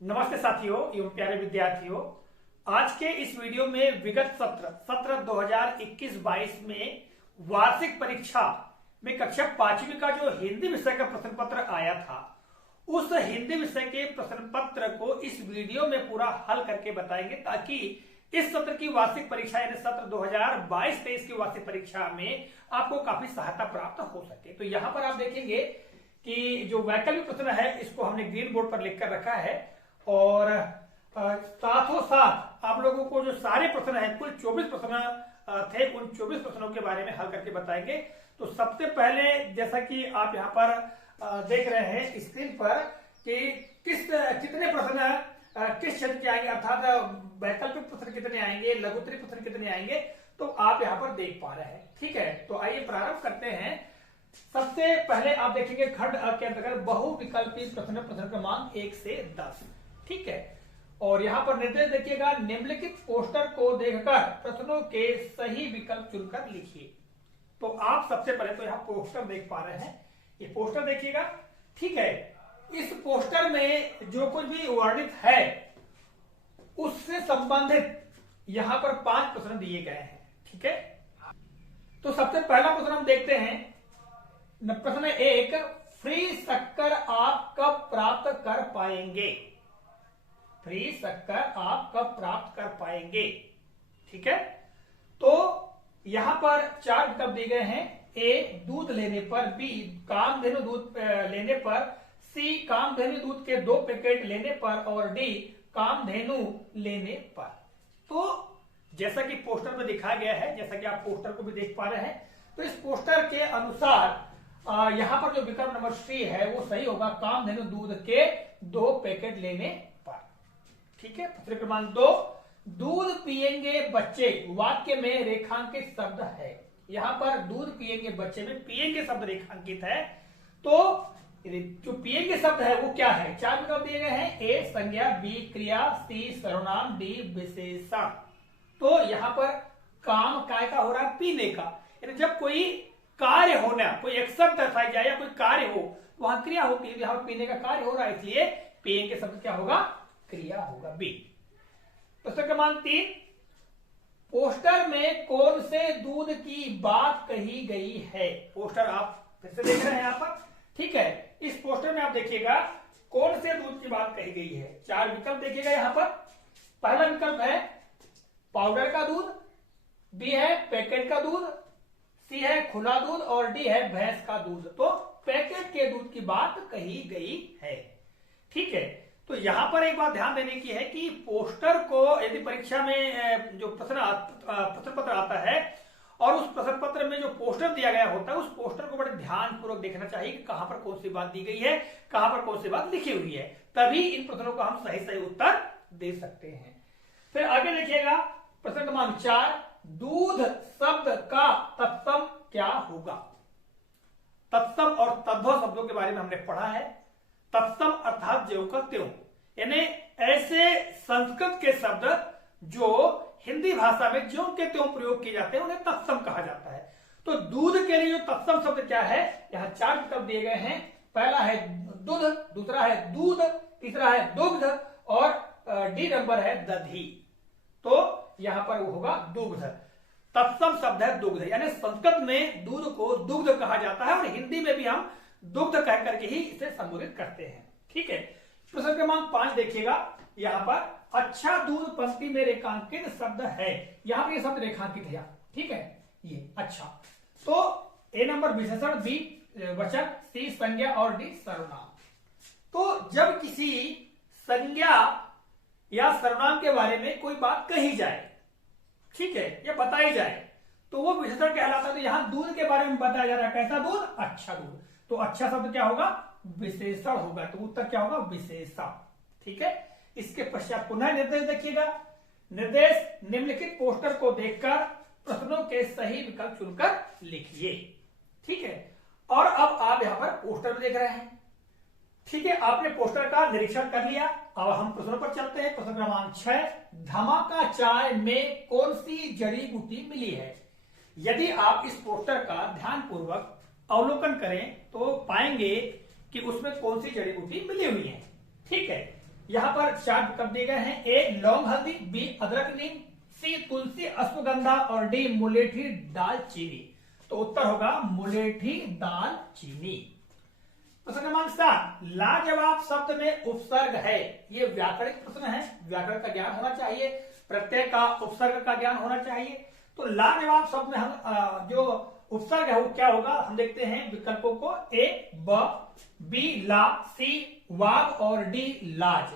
नमस्ते साथियों एवं प्यारे विद्यार्थियों। आज के इस वीडियो में विगत सत्र 2021-22 में वार्षिक परीक्षा में कक्षा 5वीं का जो हिंदी विषय का प्रश्न पत्र आया था, उस हिंदी विषय के प्रश्न पत्र को इस वीडियो में पूरा हल करके बताएंगे, ताकि इस सत्र की वार्षिक परीक्षा यानी सत्र 2022-23 की वार्षिक परीक्षा में आपको काफी सहायता प्राप्त हो सके। तो यहाँ पर आप देखेंगे कि जो वैकल्पिक प्रश्न है इसको हमने ग्रीन बोर्ड पर लिख कर रखा है, और साथों साथ आप लोगों को जो सारे प्रश्न हैं, कुल 24 प्रश्न थे, उन 24 प्रश्नों के बारे में हल करके बताएंगे। तो सबसे पहले जैसा कि आप यहाँ पर देख रहे हैं स्क्रीन पर कि कितने प्रश्न किस क्षेत्र के आएंगे, अर्थात वैकल्पिक प्रश्न कितने आएंगे, लघुत्तरी प्रश्न कितने आएंगे, तो आप यहाँ पर देख पा रहे हैं। ठीक है, तो आइए प्रारंभ करते हैं। सबसे पहले आप देखेंगे खंड के अंतर्गत बहुविकल्पी प्रश्न, प्रश्न क्रमांक 1 से 10। ठीक है, और यहाँ पर निर्देश देखिएगा, निम्नलिखित पोस्टर को देखकर प्रश्नों के सही विकल्प चुनकर लिखिए। तो आप सबसे पहले तो यहाँ पोस्टर देख पा रहे हैं, ये पोस्टर देखिएगा। ठीक है, इस पोस्टर में जो कुछ भी वर्णित है उससे संबंधित यहाँ पर 5 प्रश्न दिए गए हैं। ठीक है, तो सबसे पहला प्रश्न हम देखते हैं। प्रश्न 1, फ्री शक्कर आप कब प्राप्त कर पाएंगे? फ्री शक्कर आप कब प्राप्त कर पाएंगे? ठीक है, तो यहां पर 4 विकल्प दिए गए हैं। ए, दूध लेने पर, बी, कामधेनु दूध लेने पर, सी, कामधेनु दूध के 2 पैकेट लेने पर, और डी, कामधेनु लेने पर। तो जैसा कि पोस्टर में दिखाया गया है, जैसा कि आप पोस्टर को भी देख पा रहे हैं, तो इस पोस्टर के अनुसार यहां पर जो विकल्प नंबर सी है वो सही होगा, कामधेनु दूध के 2 पैकेट लेने पर। ठीक है, प्रश्न क्रमांक 2, दूध पिएंगे बच्चे वाक्य में रेखांकित शब्द है। यहां पर दूध पिएंगे बच्चे में पिएंगे शब्द रेखांकित है, तो जो पिएंगे शब्द है वो क्या है? 4 विकल्प दिए गए हैं। ए, संज्ञा, बी, क्रिया, सी, सर्वनाम, डी, विशेषण। तो यहां पर काम काय का हो रहा है? पीने का। यानी जब कोई कार्य होना, कोई एक्शन दर्शाई जाए या कोई कार्य हो, वहां क्रिया होती है। यहां पीने का कार्य हो रहा है, इसलिए पिएंगे शब्द क्या होगा? क्रिया होगा, बी। प्रश्न क्रमांक 3, पोस्टर में कौन से दूध की बात कही गई है? पोस्टर आप फिर से देख रहे हैं यहाँ पर। ठीक है, इस पोस्टर में आप देखिएगा कौन से दूध की बात कही गई है। 4 विकल्प देखिएगा यहाँ पर। पहला विकल्प है पाउडर का दूध, बी है पैकेट का दूध, सी है खुला दूध, और डी है भैंस का दूध। तो पैकेट के दूध की बात कही गई है। ठीक है, तो यहां पर एक बात ध्यान देने की है कि पोस्टर को यदि परीक्षा में जो प्रश्न पत्र आता है और उस प्रश्न पत्र में जो पोस्टर दिया गया होता है, उस पोस्टर को बड़े ध्यान पूर्वक देखना चाहिए कि कहां पर कौन सी बात दी गई है, कहां पर कौन सी बात लिखी हुई है, तभी इन प्रश्नों को हम सही सही उत्तर दे सकते हैं। फिर आगे देखिएगा, प्रश्न क्रमांक 4, दूध शब्द का तत्सम क्या होगा? तत्सम और तद्भव शब्दों के बारे में हमने पढ़ा है। तत्सम अर्थात ज्यों का त्यों, यानी ऐसे संस्कृत के शब्द जो हिंदी भाषा में ज्यों के त्यों प्रयोग किए जाते हैं, उन्हें तत्सम कहा जाता है। तो दूध के लिए जो तत्सम शब्द क्या है, यहाँ 4 विकल्प दिए गए हैं। पहला है दूध, दूसरा है दूध, तीसरा है दुग्ध, और डी नंबर है दधी। तो यहां पर वो होगा दुग्ध। तत्सम शब्द है दुग्ध, यानी संस्कृत में दूध को दुग्ध कहा जाता है, और हिंदी में भी हम दुग्ध कह करके ही इसे संबोधित करते हैं। ठीक है, प्रश्न क्रमांक 5 देखिएगा। यहाँ पर अच्छा दूध पंक्ति में रेखांकित शब्द है। यहाँ पर ये शब्द रेखांकित है। ठीक है, ये अच्छा। तो ए नंबर विशेषण, बी वचन, सी संज्ञा, और डी सर्वनाम। तो जब किसी संज्ञा या सर्वनाम के बारे में कोई बात कही जाए, ठीक है, या बताई जाए, तो वो विशेषण कहलाता है। तो यहां दूध के बारे में बताया जा रहा है, कैसा दूध? अच्छा दूध। तो अच्छा शब्द क्या होगा? विशेषण होगा। तो उत्तर क्या होगा? विशेषण। ठीक है, इसके पश्चात पुनः निर्देश देखिएगा। निर्देश, निम्नलिखित पोस्टर को देखकर प्रश्नों के सही विकल्प चुनकर लिखिए। ठीक है, और अब आप यहां पर पोस्टर देख रहे हैं। ठीक है, आपने पोस्टर का निरीक्षण कर लिया। अब हम प्रश्नों पर चलते हैं। प्रश्न क्रमांक 6, धमाका चाय में कौन सी जड़ी बूटी मिली है? यदि आप इस पोस्टर का ध्यानपूर्वक अवलोकन करें तो पाएंगे कि उसमें कौन सी जड़ी बूटी मिली हुई है। ठीक है, यहाँ पर 4 विकल्प दिए गए हैं। ए लौंग हल्दी, बी अदरक नीम, सी तुलसी अश्वगंधा और डी मुलेठी दालचीनी। तो उत्तर होगा मुलेठी दालचीनी। प्रश्न क्रमांक 7, लाजवाब शब्द में उपसर्ग है। ये व्याकरणिक प्रश्न है, व्याकरण का ज्ञान होना चाहिए, प्रत्यय का उपसर्ग का ज्ञान होना चाहिए। तो लाजवाब शब्द में हम जो उपसर्ग है वो क्या होगा, हम देखते हैं विकल्पों को। ए ब, बी ला, सी वाव और डी लाज।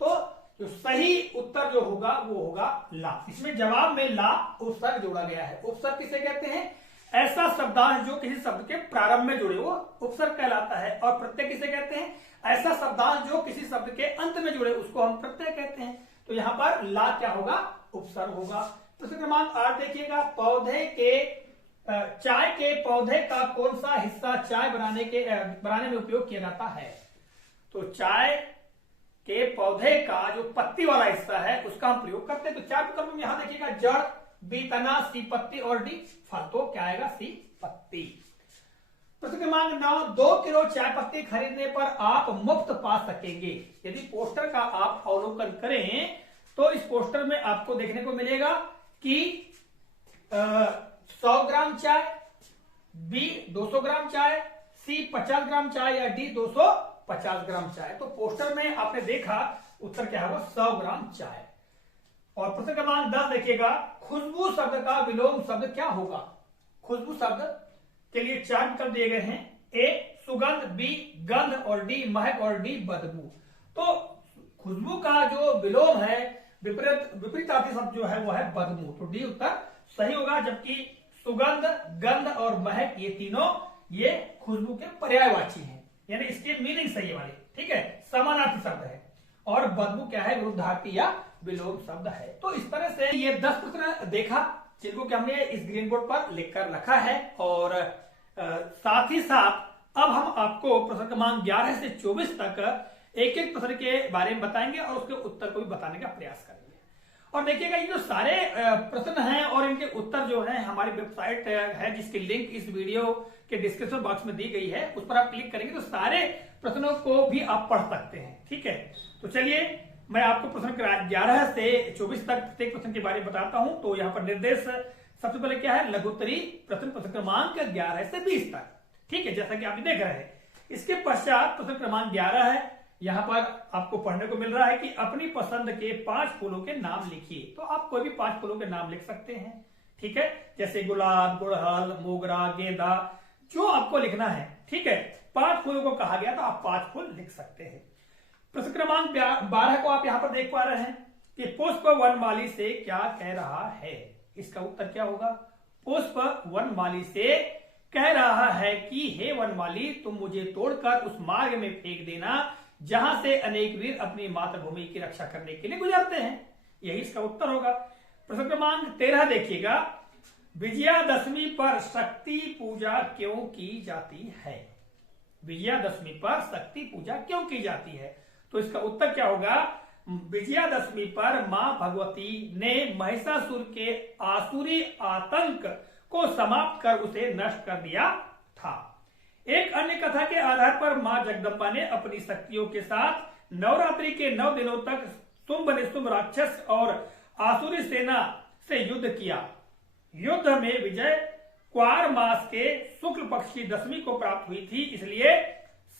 तो जो सही उत्तर जो होगा वो होगा ला। इसमें जवाब में ला उपसर्ग जोड़ा गया है। उपसर्ग किसे कहते हैं, ऐसा शब्दांश जो किसी शब्द के प्रारंभ में जुड़े वो उपसर्ग कहलाता है। और प्रत्यय किसे कहते हैं, ऐसा शब्दांश जो किसी शब्द के अंत में जुड़े उसको हम प्रत्यय कहते हैं। तो यहां पर ला क्या होगा, उपसर्ग होगा। प्रश्न क्रमांक 8 देखिएगा, चाय के पौधे का कौन सा हिस्सा चाय बनाने में उपयोग किया जाता है। तो चाय के पौधे का जो पत्ती वाला हिस्सा है उसका हम प्रयोग करते हैं। तो 4 विकल्प में यहां देखिएगा, जड़, बी तना, सी पत्ती और डी फल। तो क्या आएगा, सी पत्ती। प्रश्न क्रमांक 9, 2 किलो चाय पत्ती खरीदने पर आप मुफ्त पा सकेंगे। यदि पोस्टर का आप अवलोकन करें तो इस पोस्टर में आपको देखने को मिलेगा कि 100 ग्राम चाय, बी 200 ग्राम चाय, सी 50 ग्राम चाय या डी 250 ग्राम चाय। तो पोस्टर में आपने देखा उत्तर क्या होगा, 100 ग्राम चाय। और प्रश्न क्रमांक 10 देखिएगा, खुशबू शब्द का विलोम शब्द क्या होगा। खुशबू शब्द के लिए 4 विकल्प दिए गए हैं। ए सुगंध, बी गंध और डी महक और डी बदबू। तो खुशबू का जो विलोम है, विपरीतार्थी शब्द जो है वो है बदबू। तो डी उत्तर सही होगा। जबकि सुगंध, गंध और महक ये तीनों ये खुशबू के पर्यायवाची हैं, यानी इसके मीनिंग सही वाले, ठीक है, समानार्थी शब्द है। और बदबू क्या है, विरुद्धार्थी या विलोम शब्द है। तो इस तरह से ये 10 प्रश्न देखा जिनको कि हमने इस ग्रीन बोर्ड पर लिखकर रखा है। और साथ ही साथ अब हम आपको प्रश्न क्रमांक 11 से 24 तक एक एक प्रश्न के बारे में बताएंगे और उसके उत्तर को भी बताने का प्रयास करेंगे। और देखिएगा ये जो सारे प्रश्न हैं और इनके उत्तर जो हैं हमारी वेबसाइट है जिसकी लिंक इस वीडियो के डिस्क्रिप्शन बॉक्स में दी गई है, उस पर आप क्लिक करेंगे तो सारे प्रश्नों को भी आप पढ़ सकते हैं। ठीक है, तो चलिए मैं आपको प्रश्न 11 से 24 तक प्रत्येक प्रश्न के बारे में बताता हूं। तो यहाँ पर निर्देश सबसे पहले क्या है, लघुत्तरी प्रश्न क्रमांक 11 से 20 तक। ठीक है, जैसा कि आप देख रहे हैं। इसके पश्चात प्रश्न क्रमांक 11 है, यहाँ पर आपको पढ़ने को मिल रहा है कि अपनी पसंद के 5 फूलों के नाम लिखिए। तो आप कोई भी 5 फूलों के नाम लिख सकते हैं। ठीक है, जैसे गुलाब, गुड़हल, मोगरा, गेंदा, जो आपको लिखना है। ठीक है, 5 फूलों को कहा गया तो आप 5 फूल लिख सकते हैं। प्रश्न क्रमांक 12 को आप यहाँ पर देख पा रहे हैं कि पुष्प वनमाली से क्या कह रहा है। इसका उत्तर क्या होगा, पुष्प वनमाली से कह रहा है कि हे वनमाली, तुम मुझे तोड़कर उस मार्ग में फेंक देना जहां से अनेक वीर अपनी मातृभूमि की रक्षा करने के लिए गुजरते हैं। यही इसका उत्तर होगा। प्रश्न क्रमांक 13 देखिएगा, विजयादशमी पर शक्ति पूजा क्यों की जाती है। विजयादशमी पर शक्ति पूजा क्यों की जाती है। तो इसका उत्तर क्या होगा, विजयादशमी पर मां भगवती ने महिषासुर के आसुरी आतंक को समाप्त कर उसे नष्ट कर दिया था। एक अन्य कथा के आधार पर मां जगदम्बा ने अपनी शक्तियों के साथ नवरात्रि के 9 दिनों तक शुंभ निशुंभ राक्षस और आसुरी सेना से युद्ध किया। युद्ध में विजय क्वार मास के शुक्ल पक्ष की दशमी को प्राप्त हुई थी, इसलिए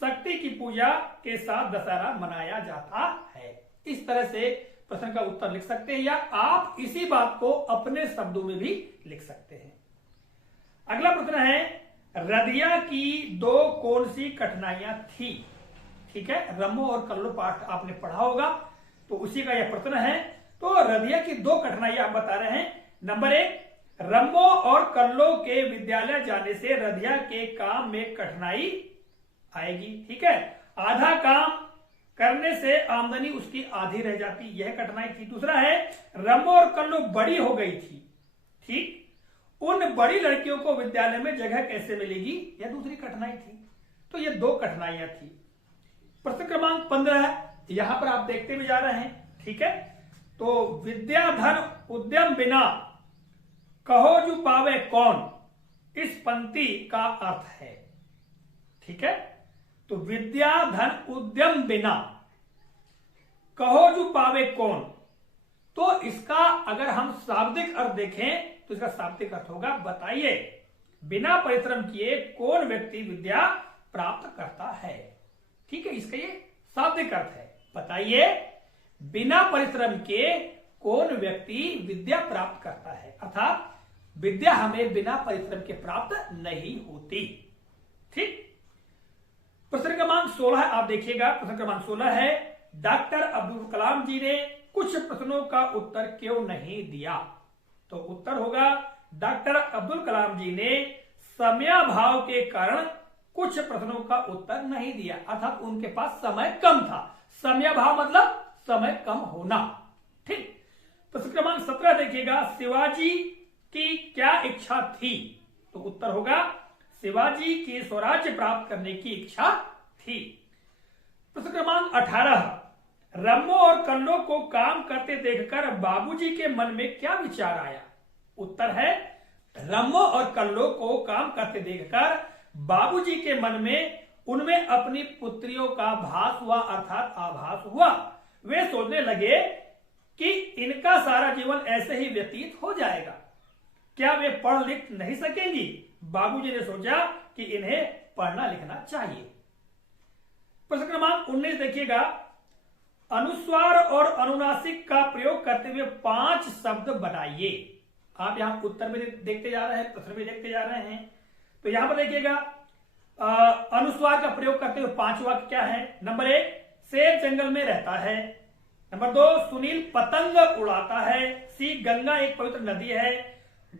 शक्ति की पूजा के साथ दशहरा मनाया जाता है। इस तरह से प्रश्न का उत्तर लिख सकते हैं या आप इसी बात को अपने शब्दों में भी लिख सकते हैं। अगला प्रश्न है, रदिया की 2 कौन सी कठिनाइयां थी। ठीक है, रम्मो और कल्लो पाठ आपने पढ़ा होगा, तो उसी का यह प्रश्न है। तो रदिया की 2 कठिनाइयां हम बता रहे हैं। नंबर 1, रम्मो और कल्लो के विद्यालय जाने से रदिया के काम में कठिनाई आएगी। ठीक है, आधा काम करने से आमदनी उसकी आधी रह जाती, यह कठिनाई थी। दूसरा है, रम्मो और कल्लो बड़ी हो गई थी। ठीक, उन बड़ी लड़कियों को विद्यालय में जगह कैसे मिलेगी, यह दूसरी कठिनाई थी। तो ये 2 कठिनाइयां थी। प्रश्न क्रमांक 15 यहां पर आप देखते भी जा रहे हैं। ठीक है, तो विद्या धन उद्यम बिना कहो जो पावे कौन, इस पंक्ति का अर्थ है। ठीक है, तो विद्या धन उद्यम बिना पावे कौन। तो इसका अगर हम शाब्दिक अर्थ देखें तो इसका शाब्दिक अर्थ होगा बताइए बिना परिश्रम किए कौन व्यक्ति विद्या प्राप्त करता है। ठीक है, इसका ये शाब्दिक अर्थ है, बताइए बिना परिश्रम के कौन व्यक्ति विद्या प्राप्त करता है, अर्थात विद्या हमें बिना परिश्रम के प्राप्त नहीं होती। ठीक, प्रश्न क्रमांक 16 आप देखिएगा। प्रश्न क्रमांक 16 है डॉक्टर अब्दुल कलाम जी ने कुछ प्रश्नों का उत्तर क्यों नहीं दिया। तो उत्तर होगा डॉक्टर अब्दुल कलाम जी ने समयाभाव के कारण कुछ प्रश्नों का उत्तर नहीं दिया, अर्थात उनके पास समय कम था। समयाभाव मतलब समय कम होना। ठीक, प्रश्न क्रमांक 17 देखिएगा शिवाजी की क्या इच्छा थी। तो उत्तर होगा शिवाजी की स्वराज्य प्राप्त करने की इच्छा थी। प्रश्न क्रमांक 18 रम्मो और कल्लो को काम करते देखकर बाबूजी के मन में क्या विचार आया। उत्तर है रम्मो और कल्लो को काम करते देखकर बाबूजी के मन में उनमें अपनी पुत्रियों का भास हुआ, अर्थात आभास हुआ। वे सोचने लगे कि इनका सारा जीवन ऐसे ही व्यतीत हो जाएगा, क्या वे पढ़ लिख नहीं सकेंगी। बाबूजी ने सोचा कि इन्हें पढ़ना लिखना चाहिए। प्रश्न क्रमांक 19 देखिएगा अनुस्वार और अनुनासिक का प्रयोग करते हुए 5 शब्द बनाइए। आप यहां उत्तर में देखते जा रहे हैं, प्रश्न में देखते जा रहे हैं। तो यहां पर देखिएगा अनुस्वार का प्रयोग करते हुए 5 वाक्य क्या है। नंबर 1 शेर जंगल में रहता है। नंबर 2 सुनील पतंग उड़ाता है। सी गंगा एक पवित्र नदी है।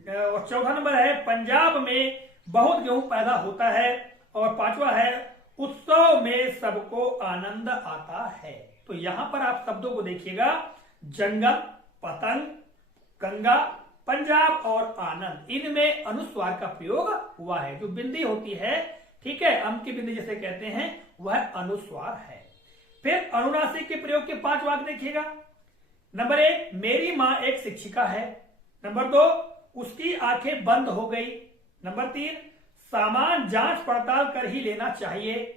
और चौथा नंबर है पंजाब में बहुत गेहूं पैदा होता है। और 5वां है उत्सव में सबको आनंद आता है। तो यहां पर आप शब्दों को देखिएगा जंगल, पतंग, गंगा, पंजाब और आनंद, इनमें अनुस्वार का प्रयोग हुआ है। जो बिंदी होती है, ठीक है, अम की बिंदी जिसे कहते हैं, वह अनुस्वार है। फिर अनुनासिक के प्रयोग के 5 वाक्य देखिएगा। नंबर 1 मेरी मां एक शिक्षिका है। नंबर 2 उसकी आंखें बंद हो गई। नंबर 3 सामान जांच पड़ताल कर ही लेना चाहिए।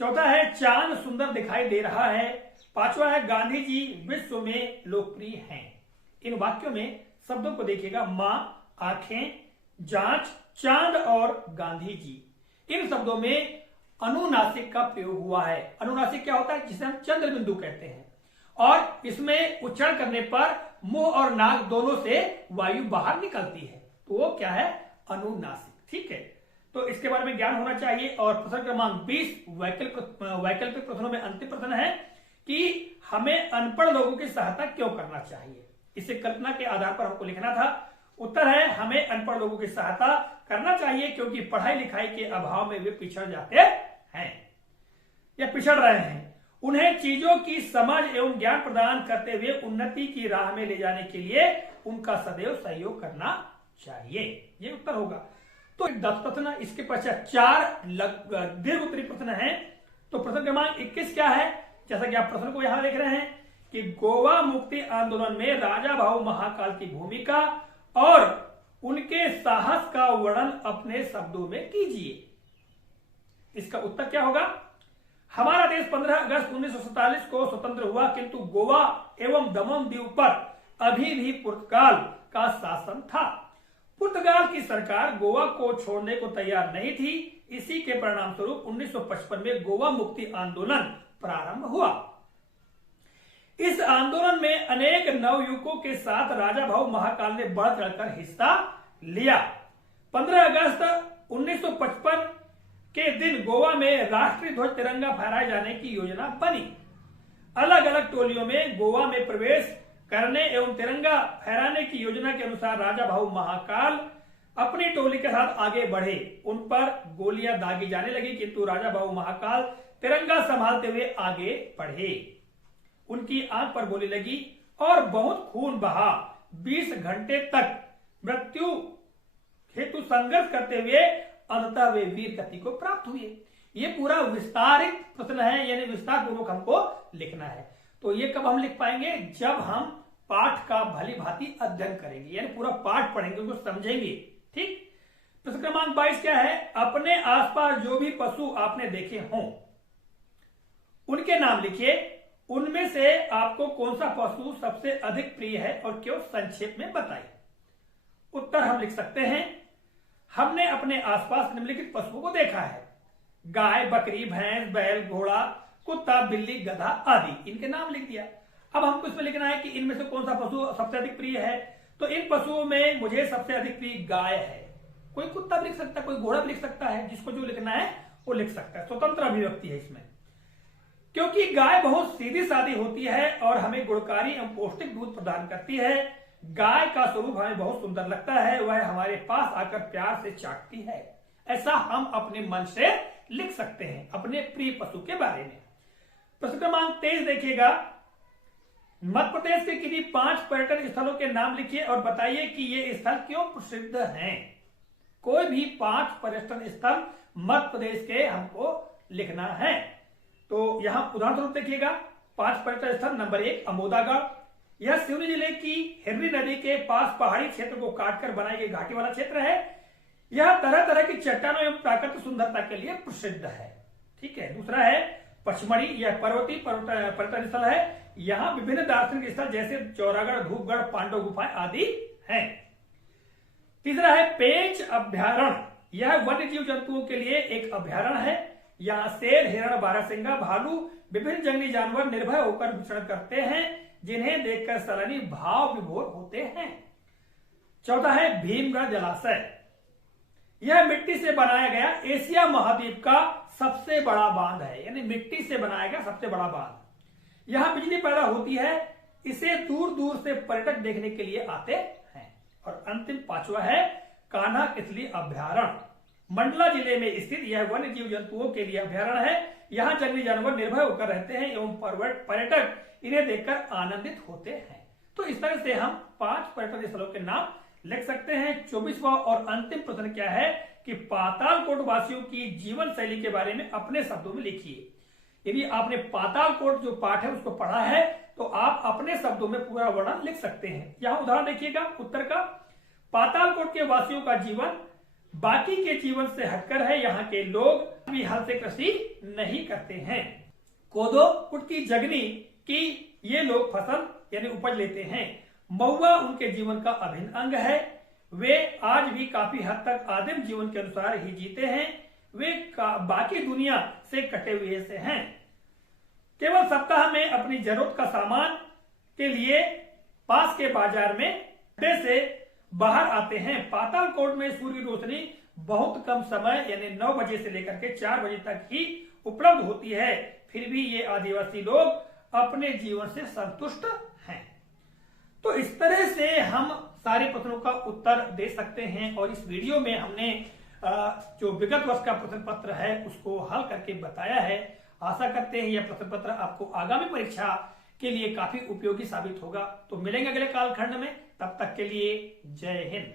चौथा है चांद सुंदर दिखाई दे रहा है। 5वां है गांधी जी विश्व में लोकप्रिय हैं। इन वाक्यों में शब्दों को देखिएगा मां, आंखें, जांच, चांद और गांधी जी। इन शब्दों में अनुनासिक का प्रयोग हुआ है। अनुनासिक क्या होता है, जिसे हम चंद्र बिंदु कहते हैं। और इसमें उच्चारण करने पर मुंह और नाक दोनों से वायु बाहर निकलती है, तो वो क्या है, अनुनासिक। ठीक है, तो इसके बारे में ज्ञान होना चाहिए। और प्रश्न क्रमांक 20 वैकल्पिक प्रश्नों में अंतिम प्रश्न है कि हमें अनपढ़ लोगों की सहायता क्यों करना चाहिए। इसे कल्पना के आधार पर हमको लिखना था। उत्तर है हमें अनपढ़ लोगों की सहायता करना चाहिए क्योंकि पढ़ाई लिखाई के अभाव में वे पिछड़ जाते हैं या पिछड़ रहे हैं। उन्हें चीजों की समझ एवं ज्ञान प्रदान करते हुए उन्नति की राह में ले जाने के लिए उनका सदैव सहयोग करना चाहिए। ये उत्तर होगा। तो 10 प्रश्न, इसके पश्चात 4 दीर्घ उत्तरी प्रश्न हैं। तो प्रश्न क्रमांक 21 क्या है, जैसा कि आप प्रश्न को यहां देख रहे हैं कि गोवा मुक्ति आंदोलन में राजा भाऊ महाकाल की भूमिका और उनके साहस का वर्णन अपने शब्दों में कीजिए। इसका उत्तर क्या होगा, हमारा देश 15 अगस्त 1947 को स्वतंत्र हुआ, किंतु गोवा एवं दमन द्वीप पर अभी भी पुर्तगाल का शासन था। पुर्तगाल की सरकार गोवा को छोड़ने को तैयार नहीं थी। इसी के परिणाम स्वरूप 1955 में गोवा मुक्ति आंदोलन प्रारंभ हुआ। इस आंदोलन में अनेक नवयुवकों के साथ राजा भाऊ महाकाल ने बढ़ चढ़कर हिस्सा लिया। 15 अगस्त 1955 के दिन गोवा में राष्ट्रीय ध्वज तिरंगा फहराए जाने की योजना बनी। अलग अलग टोलियों में गोवा में प्रवेश करने एवं तिरंगा फहराने की योजना के अनुसार राजा भाऊ महाकाल अपनी टोली के साथ आगे बढ़े। उन पर गोलियां दागी जाने लगी, किंतु राजा भाऊ महाकाल तिरंगा संभालते हुए आगे बढ़े। उनकी आंख पर गोली लगी और बहुत खून बहा। 20 घंटे तक मृत्यु हेतु संघर्ष करते हुए अंततः वे वीर गति को प्राप्त हुए। ये पूरा विस्तारित प्रश्न है, यानी विस्तार पूर्वक हमको लिखना है। तो ये कब हम लिख पाएंगे, जब हम पाठ का भली भांति अध्ययन करेंगे, यानी पूरा पाठ पढ़ेंगे, उसको समझेंगे। ठीक, प्रश्न क्रमांक 22 क्या है, अपने आसपास जो भी पशु आपने देखे हों उनके नाम लिखिए उनमें से आपको कौन सा पशु सबसे अधिक प्रिय है और क्यों, संक्षेप में बताइए। उत्तर हम लिख सकते हैं, हमने अपने आसपास निम्नलिखित पशुओं को देखा है। गाय, बकरी, भैंस, बैल, घोड़ा, कुत्ता, बिल्ली, गधा आदि, इनके नाम लिख दिया। अब हमको इसमें लिखना है कि इनमें से कौन सा पशु सबसे अधिक प्रिय है। तो इन पशुओं में मुझे सबसे अधिक प्रिय गाय है। कोई कुत्ता भी लिख सकता है, कोई घोड़ा भी लिख सकता है, जिसको जो लिखना है वो लिख सकता है, स्वतंत्र अभिव्यक्ति है इसमें। क्योंकि गाय बहुत सीधी सादी होती है और हमें गुणकारी एवं पौष्टिक दूध प्रदान करती है। गाय का स्वरूप हमें बहुत सुंदर लगता है, वह हमारे पास आकर प्यार से चाटती है। ऐसा हम अपने मन से लिख सकते हैं अपने प्रिय पशु के बारे में। प्रश्न क्रमांक 23 देखिएगा, मध्य प्रदेश के किन्हीं 5 पर्यटन स्थलों के नाम लिखिए और बताइए कि ये स्थल क्यों प्रसिद्ध हैं। कोई भी 5 पर्यटन स्थल मध्य प्रदेश के हमको लिखना है। तो यहां उदाहरण स्वरूप देखिएगा, 5 पर्यटन स्थल। नंबर 1 अमोदागढ़, यह सिवनी जिले की हिरनी नदी के पास पहाड़ी क्षेत्र को काटकर बनाई गई घाटी वाला क्षेत्र है। यह तरह तरह की चट्टानों एवं प्राकृतिक सुंदरता के लिए प्रसिद्ध है। ठीक है। दूसरा है पचमढ़ी, यह पर्वतीय पर्यटन स्थल है। यहाँ विभिन्न दार्शनिक स्थल जैसे चौरागढ़, धूपगढ़, पांडव गुफाएं आदि हैं। तीसरा है पेंच अभ्यारण्य, यह वन्य जीव जंतुओं के लिए एक अभ्यारण्य है। यहाँ शेर, हिरण, बारहसिंगा, भालू, विभिन्न जंगली जानवर निर्भय होकर विचरण करते हैं, जिन्हें देखकर सैलानी भाव विभोर होते हैं। चौथा है भीमगढ़ जलाशय, यह मिट्टी से बनाया गया एशिया महाद्वीप का सबसे बड़ा बांध है, यानी मिट्टी से बनाया गया सबसे बड़ा बांध। यहां बिजली पैदा होती है, इसे दूर दूर से पर्यटक देखने के लिए आते हैं। और अंतिम 5वां है कान्हा कितली अभ्यारण्य, मंडला जिले में स्थित यह वन्य जीव जंतुओं के लिए अभ्यारण्य है। यहाँ जंगली जानवर निर्भय होकर रहते हैं एवं पर्यटक इन्हें देखकर आनंदित होते हैं। तो इस तरह से हम 5 पर्यटन स्थलों के नाम लिख सकते हैं। 24वां और अंतिम प्रश्न क्या है कि पातालकोट वासियों की जीवन शैली के बारे में अपने शब्दों में लिखिए। यदि आपने पातालकोट जो पाठ है उसको पढ़ा है तो आप अपने शब्दों में पूरा वर्णन लिख सकते हैं। यहां उदाहरण देखिएगा उत्तर का, पातालकोट के वासियों का जीवन बाकी के जीवन से हटकर है। यहाँ के लोग भी हल से कृषि नहीं करते हैं। कोदो, कुटकी, जगनी की ये लोग फसल यानी उपज लेते हैं। महुआ उनके जीवन का अभिन्न अंग है। वे आज भी काफी हद तक आदिम जीवन के अनुसार ही जीते हैं। वे बाकी दुनिया से कटे हुए से हैं। केवल सप्ताह में अपनी जरूरत का सामान के लिए पास के बाजार में अड्डे से बाहर आते हैं। पातालकोट में सूर्य रोशनी बहुत कम समय यानी 9 बजे से लेकर के 4 बजे तक ही उपलब्ध होती है। फिर भी ये आदिवासी लोग अपने जीवन से संतुष्ट हैं। तो इस तरह से हम सारे प्रश्नों का उत्तर दे सकते हैं। और इस वीडियो में हमने जो विगत वर्ष का प्रश्न पत्र है उसको हल करके बताया है। आशा करते हैं यह प्रश्न पत्र आपको आगामी परीक्षा के लिए काफी उपयोगी साबित होगा। तो मिलेंगे अगले कालखंड में, तब तक के लिए जय हिंद।